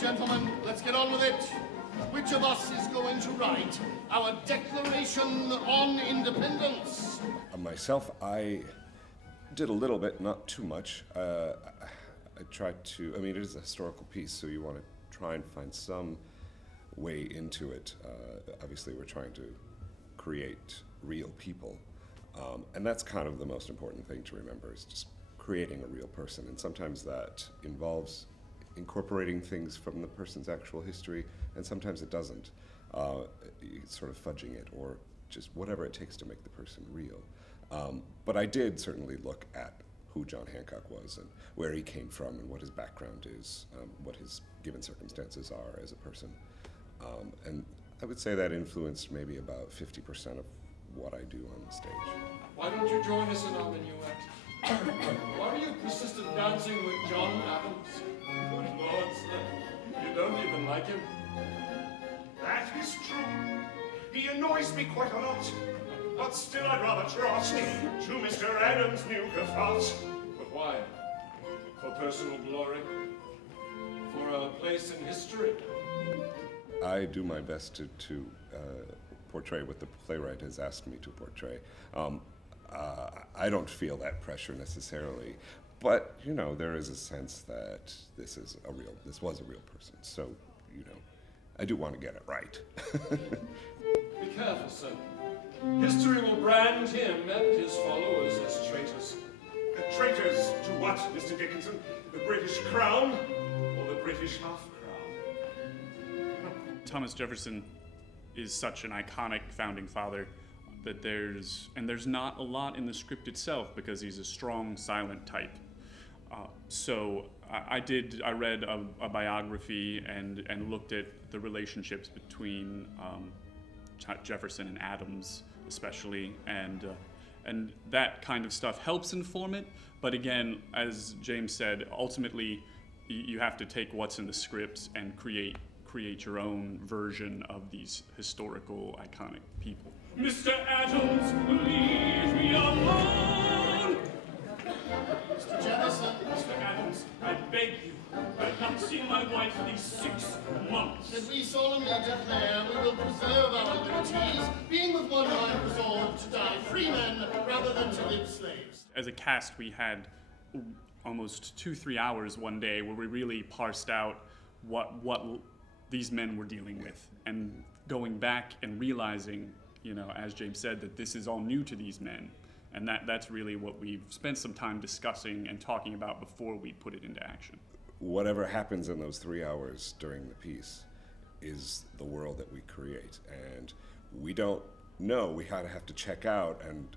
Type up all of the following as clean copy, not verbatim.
gentlemen, let's get on with it. Which of us is going to write our Declaration on Independence? Myself, I did a little bit, not too much. I tried to, I mean, it is a historical piece, so you want to try and find some way into it. Obviously, we're trying to create real people. And that's kind of the most important thing to remember, is just creating a real person. And sometimes that involves incorporating things from the person's actual history, and sometimes it doesn't. Sort of fudging it, or just whatever it takes to make the person real. But I did certainly look at who John Hancock was and where he came from and what his background is, what his given circumstances are as a person. And I would say that influenced maybe about 50% of what I do on the stage. Why don't you join us in our minuet? Why do you persist in dancing with John Adams? Good Lord, sir, you don't even like him. That is true. He annoys me quite a lot. But still I'd rather trot to Mr. Adams' new cafat. But why? For personal glory? For a place in history? I do my best to portray what the playwright has asked me to portray. I don't feel that pressure necessarily, but you know, there is a sense that this was a real person. So, you know, I do want to get it right. Be careful, sir. History will brand him and his followers as traitors. Traitors to what, Mr. Dickinson? The British crown or the British half-crown? Thomas Jefferson is such an iconic founding father that there's not a lot in the script itself because he's a strong, silent type. So I read a biography and looked at the relationships between Jefferson and Adams, especially, and that kind of stuff helps inform it. But again, as James said, ultimately you have to take what's in the scripts and create your own version of these historical, iconic people. Mr. Adams, leave me alone! Mr. Jefferson. Mr. Adams, I beg you. I've not seen my wife these 6 months. That we solemnly declare we will preserve our liberties, being with one mind resolved to die free men rather than to live slaves. As a cast, we had almost 2-3 hours one day where we really parsed out what these men were dealing with, and going back and realizing, you know, as James said, that this is all new to these men. And that's really what we've spent some time discussing and talking about before we put it into action. Whatever happens in those 3 hours during the piece is the world that we create. And we don't know, we have to check out and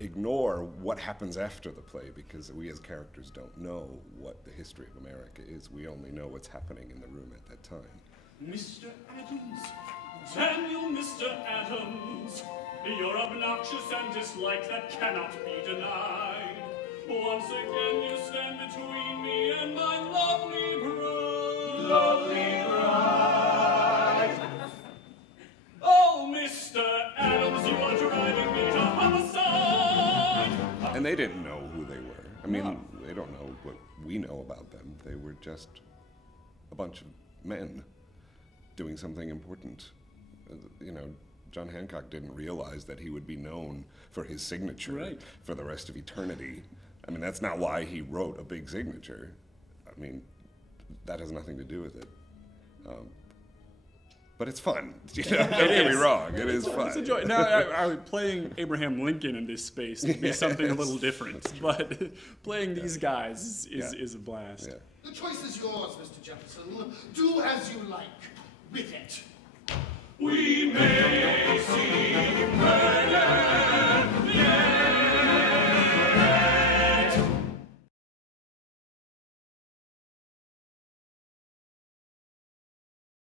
ignore what happens after the play, because we as characters don't know what the history of America is. We only know what's happening in the room at that time. Mr. Adams, Daniel, Mr. Adams, you're obnoxious and disliked, that cannot be denied. Once again you stand between me and my lovely bride. Lovely bride. Oh, Mr. Adams, you are driving me to homicide. And they didn't know who they were. I mean, they don't know what we know about them. They were just a bunch of men doing something important. You know, John Hancock didn't realize that he would be known for his signature for the rest of eternity. I mean, that's not why he wrote a big signature. I mean, that has nothing to do with it. But it's fun. You know? Don't get me wrong, it is fun. It's a joy. Now, playing Abraham Lincoln in this space would be something a little different, but playing these guys is a blast. Yeah. The choice is yours, Mr. Jefferson. Do as you like with it. We may see